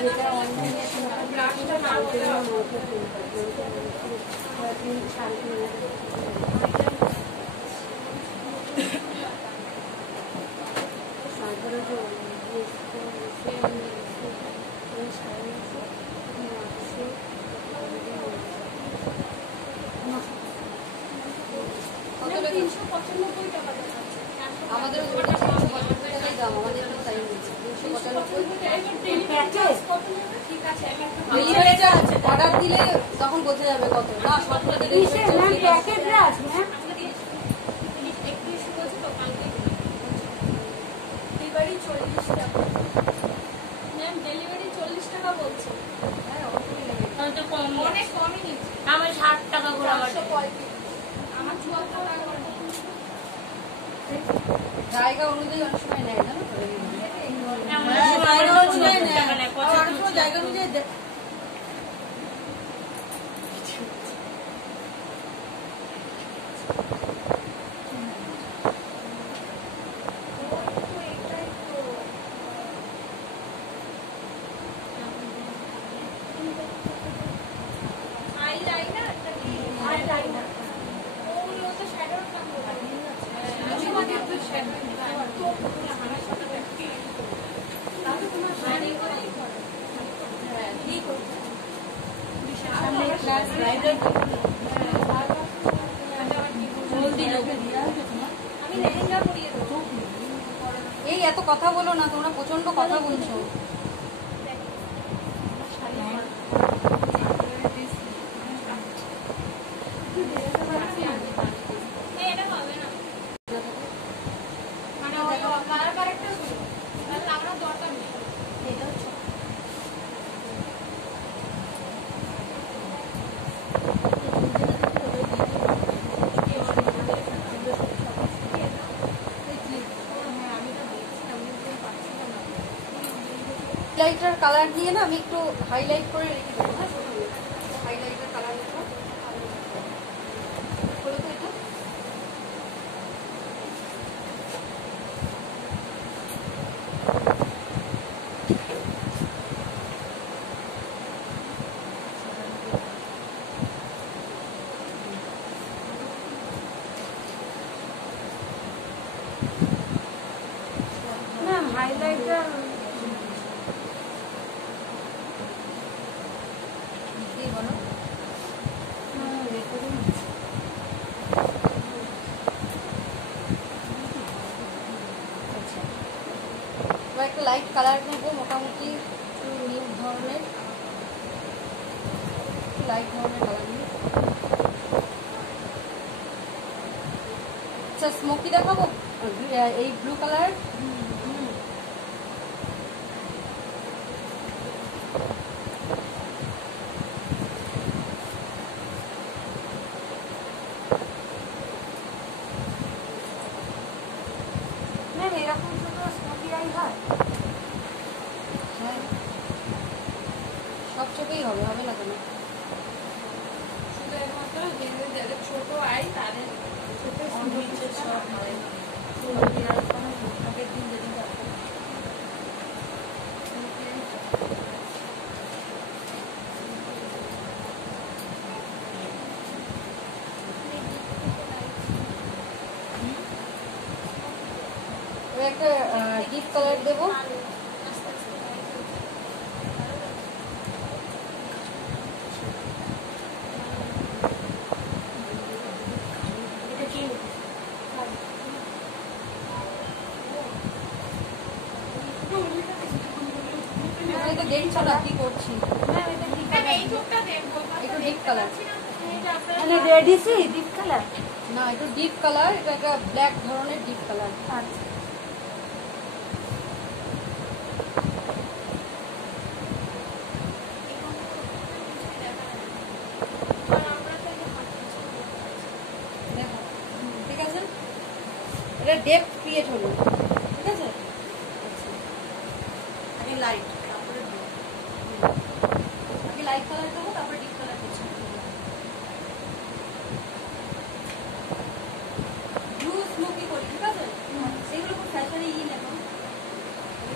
যেটা অনলাইনে আমাদের দাম আমাদের অর্ডার দিলে তখন বোঝা যাবে কত না ডেলিভারি 40 টাকা বলছে। অনেক কমই নিচ্ছে। আমার 60 টাকা করে আমার 74 টাকা করে জায়গা অনুযায়ী অনেক সময় নেয় না জায়গা অনুযায়ী এই এত কথা বলো না তোমরা প্রচন্ড কথা বলছো হাইলাইটার কালার দিয়ে না আমি একটু হাইলাইট করে রেখে দেবো হ্যাঁ হাইলাইটার কালার বলো তো এটা হাইলাইটার একটা লাইট কালার নেব মোটামুটি একটু নিউ ধরনের লাইট ধরনের কালার নিই আচ্ছা স্মোকি দেখাবো এই ব্লু কালার এরকম ছোট স্মোকি আই হয় সব চোখেই হবে হবে না কেন শুধু এর মতো যাদের ছোট আই তাদের ছোট সব হয় আগের দিন যদি একটা ডিপ কালার দেবো দেখছো না কি করছি একটু ডিপ কালার মানে রেডিসি ডিপ কালার না একটু ডিপ কালার এটা একটা ব্ল্যাক ধরনের ডিপ কালার আচ্ছা ঠিক আছে এটা ডেপথ ক্রিয়েট হলো ঠিক আছে আগে লাইট তারপরে আগে লাইট কালার দেবো তারপরে ডিপ কালার দিচ্ছি ব্লু স্মোকি করি ঠিক আছে সেগুলো খুব ফ্যাশনে ইন এখন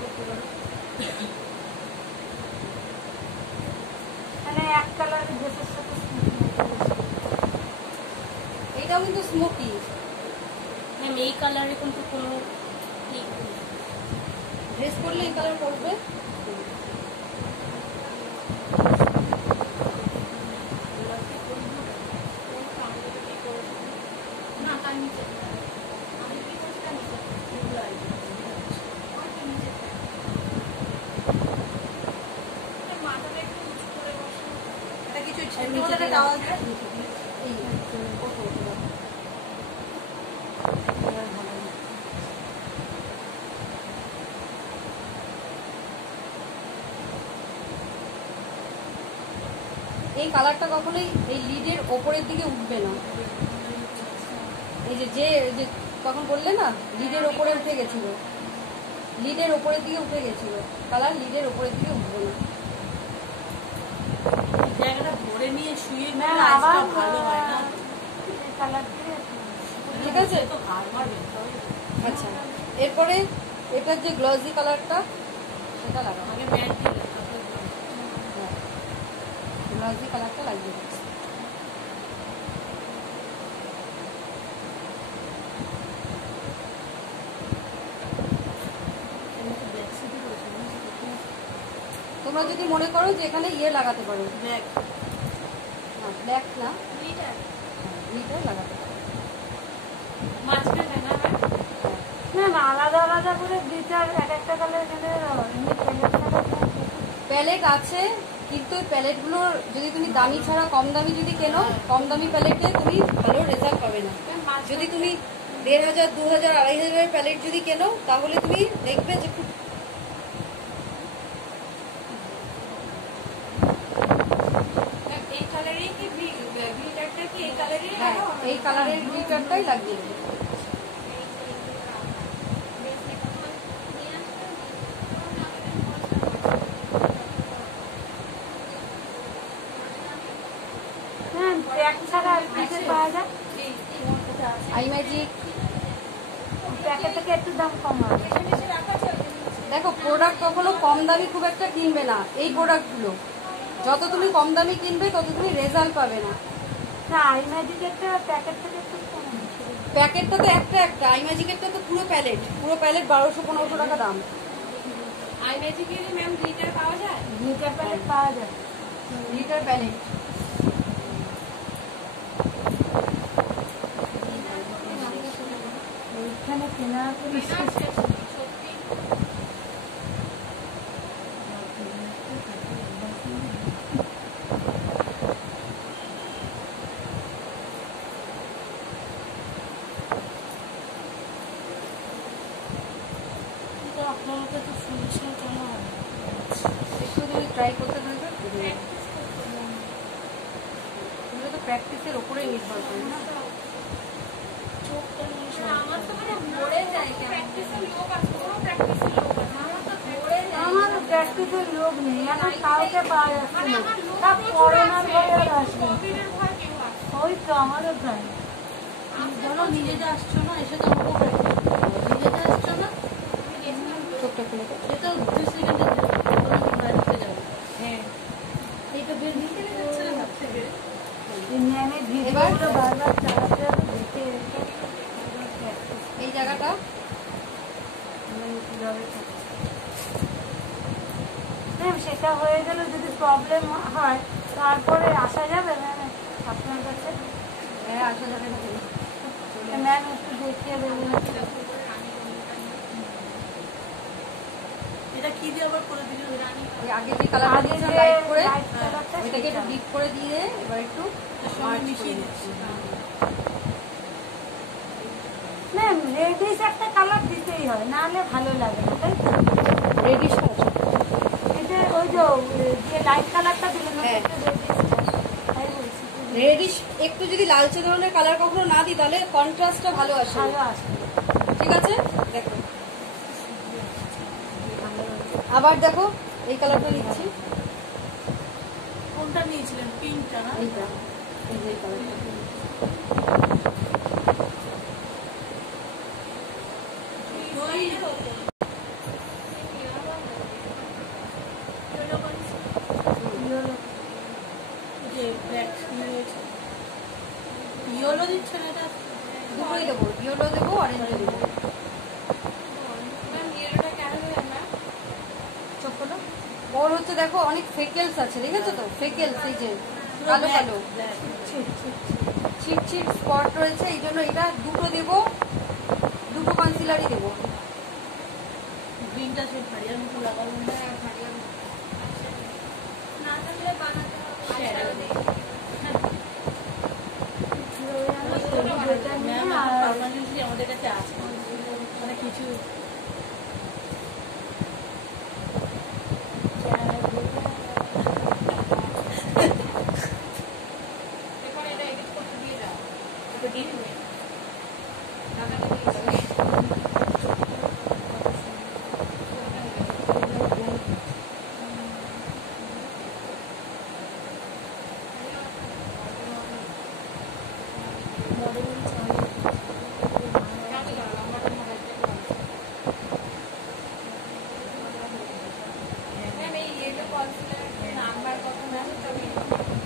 করতে পারো কিন্তু স্মোকি। ম্যাম এই কালারে কিন্তু কোনো ড্রেস করলে এই কালার করবে। এই কালারটা কখনোই এই লিডের ওপরের দিকে উঠবে না। এই যে তখন বললে না লিডের ওপরে উঠে গেছিল, লিডের ওপরের দিকে উঠে গেছিল কালার, লিডের ওপরের দিকে উঠবে না। জায়গাটা ভরে নিয়ে শুয়ে ভালো হয় না কালার দিয়ে। ঠিক আছে তো আচ্ছা, এরপরে এটার যে গ্লসি কালারটা সেটা লাগাবো। আগে ম্যাট দিলে গ্লসি কালারটা লাগিয়ে দিচ্ছি। তোমরা যদি মনে করো যে এখানে ইয়ে লাগাতে পারো, ব্ল্যাক না গ্লিটার লাগাতে পারো। মাঝখানে না আলাদা আলাদা করে গ্লিটার এক একটা কালার প্যালেট আছে, কিন্তু প্যালেটগুলো যদি তুমি দামি ছাড়া কম দামি যদি কেনো, কম দামি প্যালেটে তুমি ভালো রেজাল্ট পাবে না। যদি তুমি 1500, 2000, 2500 প্যালেট যদি কেনো তাহলে তুমি দেখবে যে খুব এই কালারের গ্লিটারটাই লাগিয়ে দেবে। আই ম্যাজিক একটু দাম কম হবে। দেখো প্রোডাক্ট কখনো কম দামি খুব একটা কিনবে না। এই প্রোডাক্টগুলো যত তুমি কম দামি কিনবে তত তুমি রেজাল্ট পাবে না। আই ম্যাজিকেরটা প্যাকেট থেকে একটু কম। প্যাকেটটা তো একটা আই ম্যাজিকেরটা তো পুরো প্যালেট 1200-1500 টাকা দাম। আই ম্যাজিকের ম্যাম গ্লিটার পাওয়া যায়, গ্লিটার প্যালেট পাওয়া যায়, গ্লিটার প্যালেট। ওইখানে কেনা ট্রাই করতে থাকবে, এগুলো তো প্র্যাকটিসের উপরে নির্ভর করে না। আমারও প্র্যাকটিসের লোক নেই, এখন কাউকে পাওয়া যাচ্ছে না, সব করোনার ভয়ে আসবে। ওই তো আমারও তাই। ধরো নিজেতে আসছো না, এসে তো আমাকে নিজেতে আসছো না, চোখটা খুলে এটা 2 সেকেন্ডে যাবে। হ্যাঁ এইটা বের নিতে যাচ্ছে না হাত থেকে। এবার বারবার চালাতে হবে, দেখে এই জায়গাটা সেটা হয়ে গেলে যদি প্রবলেম হয় তারপরে আসা যাবে ম্যাম আপনার কাছে? হ্যাঁ আসা যাবে। ম্যাম একটু দেখিয়ে দেবেন এটা কি দিয়ে আবার করে দিলে? আগে যে কালারটা দিয়েছিলাম লাইট করে ওইটাকে একটু ডিপ করে দিয়ে এবার একটু মিশিয়ে দিচ্ছি। ম্যাম রেডিশ একটা কালার দিতেই হয়, নাহলে ভালো লাগে না, তাই তো? রেডিশটা আছে এটা ওই যে লাইট কালারটা দিলেন, রেডিশ একটু যদি লালচে ধরনের কালার কখনো না দিই তাহলে কন্ট্রাস্টটা ভালো আসে। ঠিক আছে, দেখো আবার দেখো এই কালারটা নিচ্ছি। কোনটা নিয়েছিলেন? পিঙ্কটা না? এইটা এই কালারটা ইয়েলো দিচ্ছে না এটা? দুটোই দেবো, ইয়েলো দেবো, অরেঞ্জ দেবো। ওর হচ্ছে দেখো অনেক ফেকেলস আছে, দেখেছো তো? ফেকেলস, এই যে কালো কালো ছিট ছিট স্পট রয়েছে, এই জন্য এটা দুটো দেবো, দুটো কনসিলারই দেবো। গ্রিনটা সে ভারিয়ার মতো লাগাবো না, না থাকলে বানাতে হবে। আমাদের কাছে আছে মানে কিছু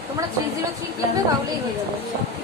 তোমরা 303 কিনবে, তাহলেই হয়ে যাবে।